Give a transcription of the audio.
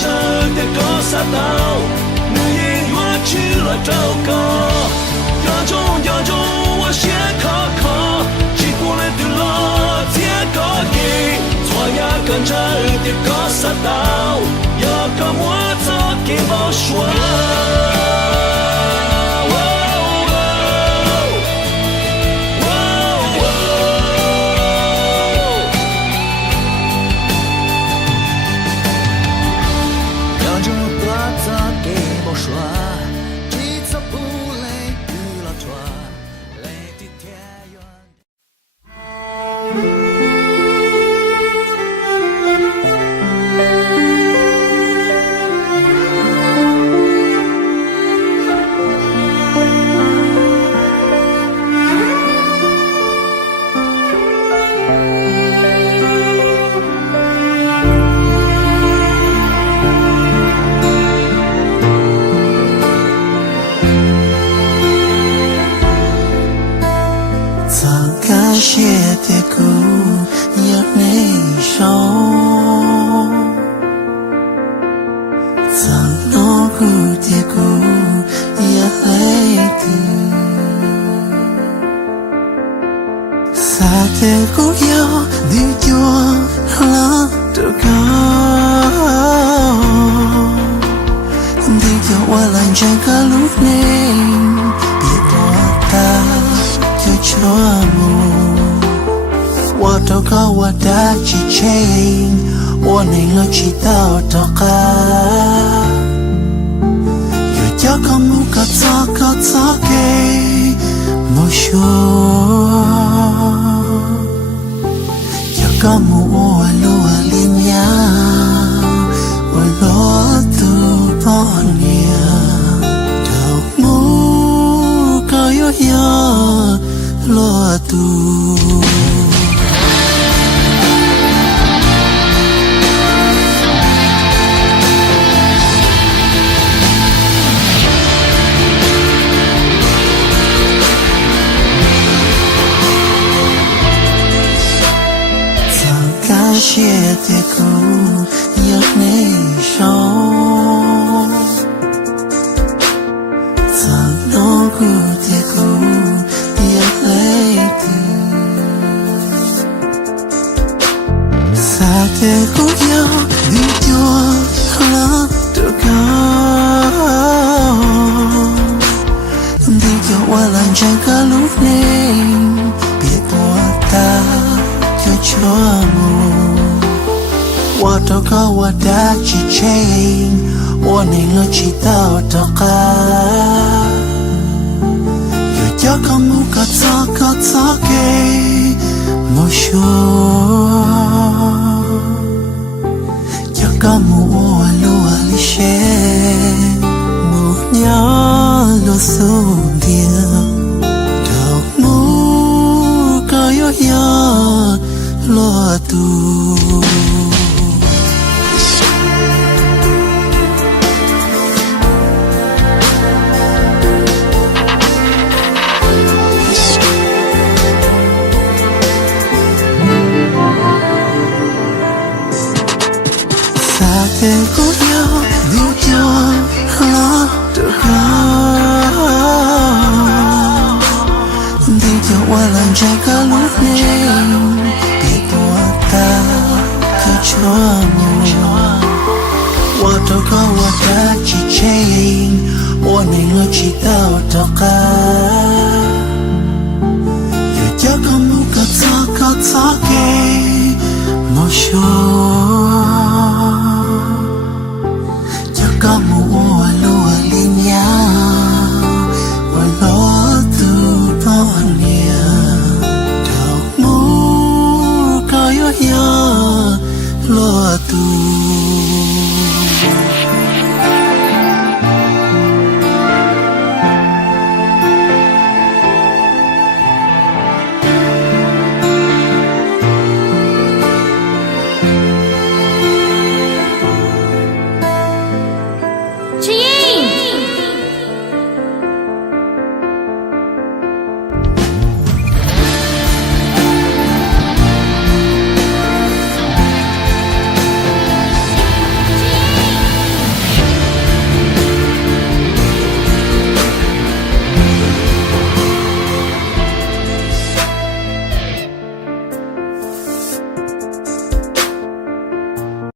着的歌撒到，你音乐去了周歌，有种我写可可，几乎来对了天高地，错呀跟着的歌撒到，要跟我走给我说。谢的苦有你受，曾努苦的苦也累的，撒的苦有你就了的高，你就我来这个路内，别多大就错误。我都靠我的激情，我能了知道的个，有叫个木个做给木说，有个木我路连呀，我落都不念，都木个有呀落都。谢的苦有你受，曾努苦的苦也累的，撒的苦有你就了的高，你就我来这个路内，别多大就错误。我都靠我的激情，我能了知道的个，有叫个木个做给木说，有个木我路里些木鸟路苏点，都木个有呀落都。的苦有你就了的高，你就我来这个路内，别多大就错误。我都靠我的激情，我能了知道的个。